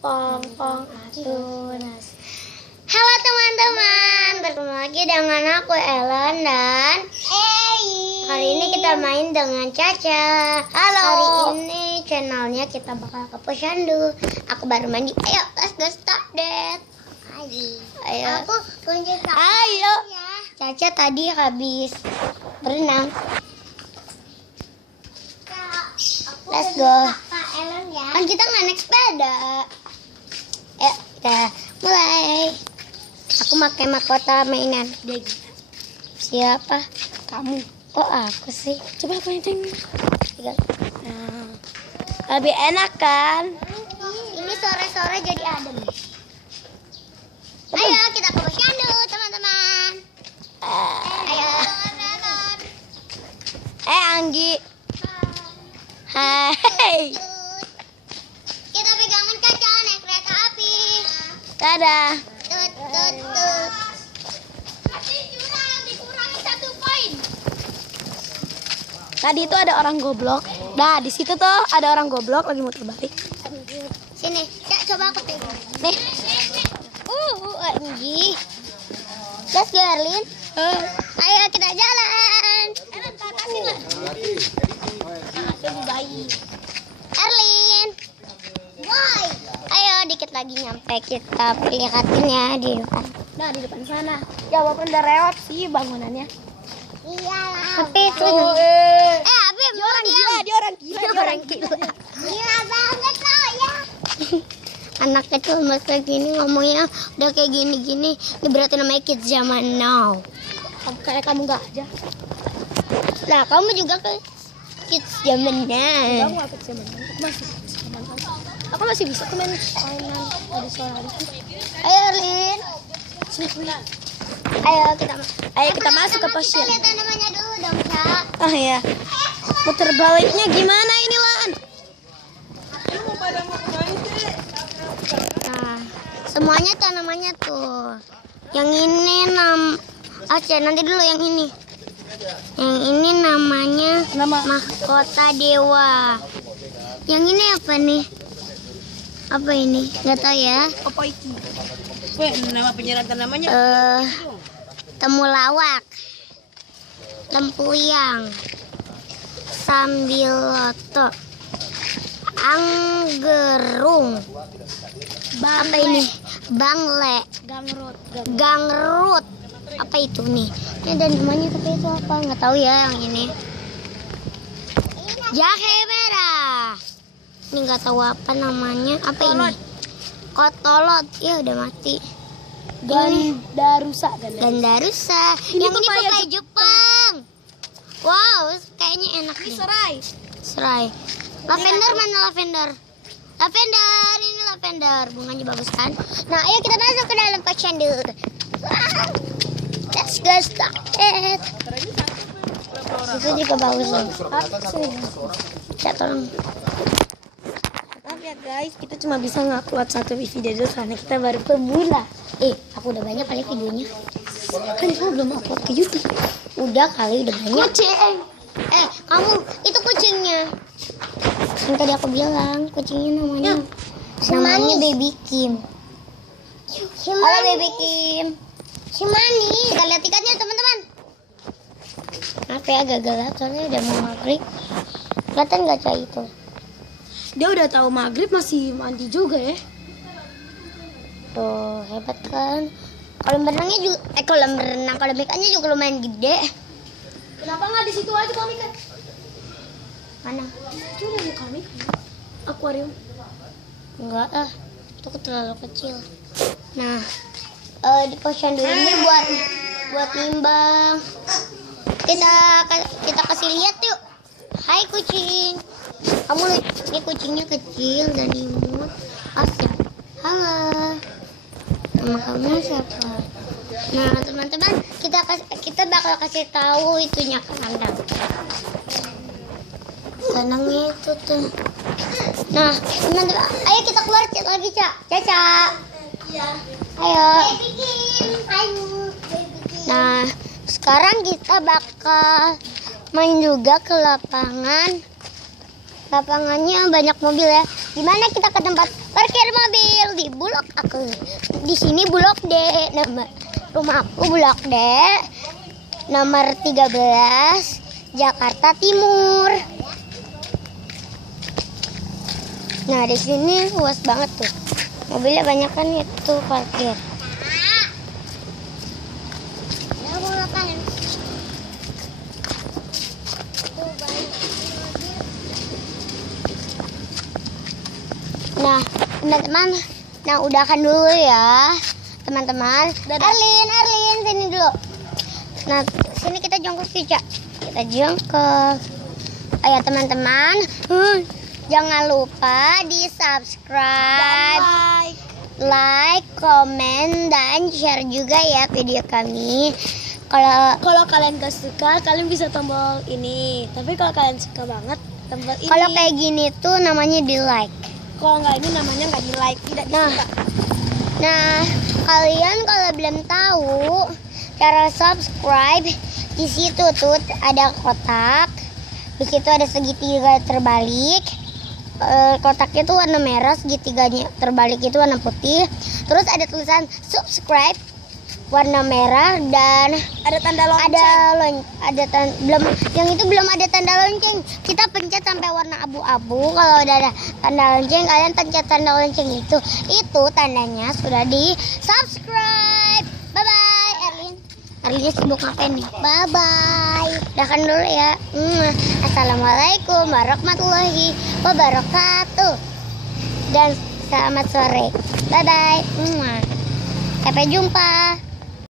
Pong pong tunas. Halo teman-teman, bertemu lagi dengan aku Ellen dan hari ini kita main dengan Caca. Halo. Hari ini channelnya kita bakal ke Posyandu. Aku baru mandi. Ayo, let's go start that. Ayo. Aku tunjuk. Ayo. Caca tadi habis berenang. Let's go. Kak Ellen ya. Kan kita nggak naik sepeda. Kita mulai. Aku pakai mahkota mainan. Siapa? Kamu. Kok aku sih? Coba aku yang tengok. Nah, Lebih enak kan? ini sore-sore jadi adem. Ayo kita ke Posyandu teman-teman. Ayo. Anggi. Hai. Kita pegangan kaca naik kereta api. Dadah. Tut tut tut. Tapi dikurangi 1 poin. Tadi itu ada orang goblok. Nah, di situ tuh ada orang goblok lagi muter balik. Sini, Cak, coba aku pegang. Nih. Anji. Let's go, Erlin. Ayo kita jalan. Erlin. Why? Ayo dikit lagi nyampe, kita perlihatin ya di depan. Nah, di depan sana. Ya walaupun udah lewat sih bangunannya. Iyalah. Tapi itu. Abi, Dia orang gila, dia orang gila, dia orang gila. Gila banget loh ya. Anak kecil masa gini ngomongnya udah kayak gini-gini. Ini berarti namanya kids zaman now. Kayak kamu enggak aja. Nah, kamu juga kan kids zaman now. Kamu apa sih, Aku masih bisa tuh main mainan ada suara itu. Ayo, Erlin. Ayo kita masuk ke Kita Posyandu. lihat tanamannya dulu dong, Cak. Ah ya. Muter baliknya gimana ini, Lan? Nah, semuanya tanamannya tuh. Yang ini nanti dulu yang ini. Yang ini namanya mahkota dewa. Yang ini apa nih? Apa ini? Nggak tahu ya. Apa itu? Nama penyeratan namanya? Temulawak, Lempuyang, Sambiloto, Anggerung. Apa ini? Bangle, Gangrut. Apa itu nih? Ini ada namanya tapi itu apa? Nggak tahu ya yang ini. Jahe merah. Ini nggak tahu apa namanya. Apa ini? Kotolot. Ya udah mati. Gandarusa. Gandarusa. Ini Yang ini papaya papaya Jepang. Wow, kayaknya enak nih. Serai. Lavender mana lavender? Lavender, ini lavender. Bunganya bagus kan? Nah, ayo kita masuk ke dalam Posyandu. Let's go start it. Itu juga bagus loh. Saya tolong. Maaf ya guys, kita cuma bisa ngupload satu video dulu karena kita baru pemula. Aku udah banyak kali videonya. Kan kamu belum upload ke YouTube. Udah kali, udah banyak. Kucing. Kamu itu kucingnya. Yang tadi aku bilang, kucingnya namanya Baby Kim. Halo Baby Kim. Simani, kita lihat tiketnya teman-teman. Maaf ya agak gelap soalnya udah mau maghrib. Kelihatan nggak Cah itu? Dia udah tahu maghrib masih mandi juga ya. Tuh hebat kan. Kolam berenangnya juga, kolam ikannya juga lumayan gede. Kenapa nggak di situ aja kami kan? Mana? Itu ada kami. Akuarium. Enggak lah, itu terlalu kecil. Nah, di Posyandu ini buat nimbang. Kita kasih lihat yuk. Hai kucing. Ini kucingnya kecil dan imut. Asik. Halo. Nama kamu siapa? Nah, teman-teman, kita bakal kasih tahu itunya kandang. Kandangnya itu tuh. Nah, teman-teman, ayo kita keluar chat lagi, Cak. Caca. Iya. Ayo. Nah, sekarang kita bakal main juga ke lapangan Lapangannya banyak mobil ya. Gimana kita ke tempat parkir mobil di Bulog aku. Di sini Bulog D. Nama rumah aku Bulog D. Nomor 13 Jakarta Timur. Nah, di sini luas banget tuh. Mobilnya banyak kan itu parkir. Nah, teman-teman, nah udahkan dulu ya, teman-teman. Erlin, sini dulu. Nah, sini kita jongkok Cica. Kita jongkok. Ayo teman-teman, jangan lupa di subscribe, like, komen, dan share juga ya video kami. Kalau kalian gak suka, kalian bisa tombol ini. Tapi kalau kalian suka banget, tombol ini. Kalau kayak gini tuh namanya di like. Kalau nggak ini namanya nggak di like, tidak disuka. Nah, kalian kalau belum tahu cara subscribe, di situ tuh ada kotak, di situ ada segitiga terbalik. Kotaknya tuh warna merah, segitiganya terbalik itu warna putih. Terus ada tulisan subscribe warna merah dan Ada tanda lonceng. Belum, yang itu belum ada tanda lonceng. Kita pencet sampai warna abu-abu. Kalau udah ada tanda lonceng, kalian pencet tanda lonceng itu. Itu tandanya sudah di subscribe. Bye bye, Erlin. Erlinnya sibuk ngapain nih? Bye bye. Udahan dulu ya. Assalamualaikum warahmatullahi wabarakatuh. Dan selamat sore. Bye bye. Sampai jumpa.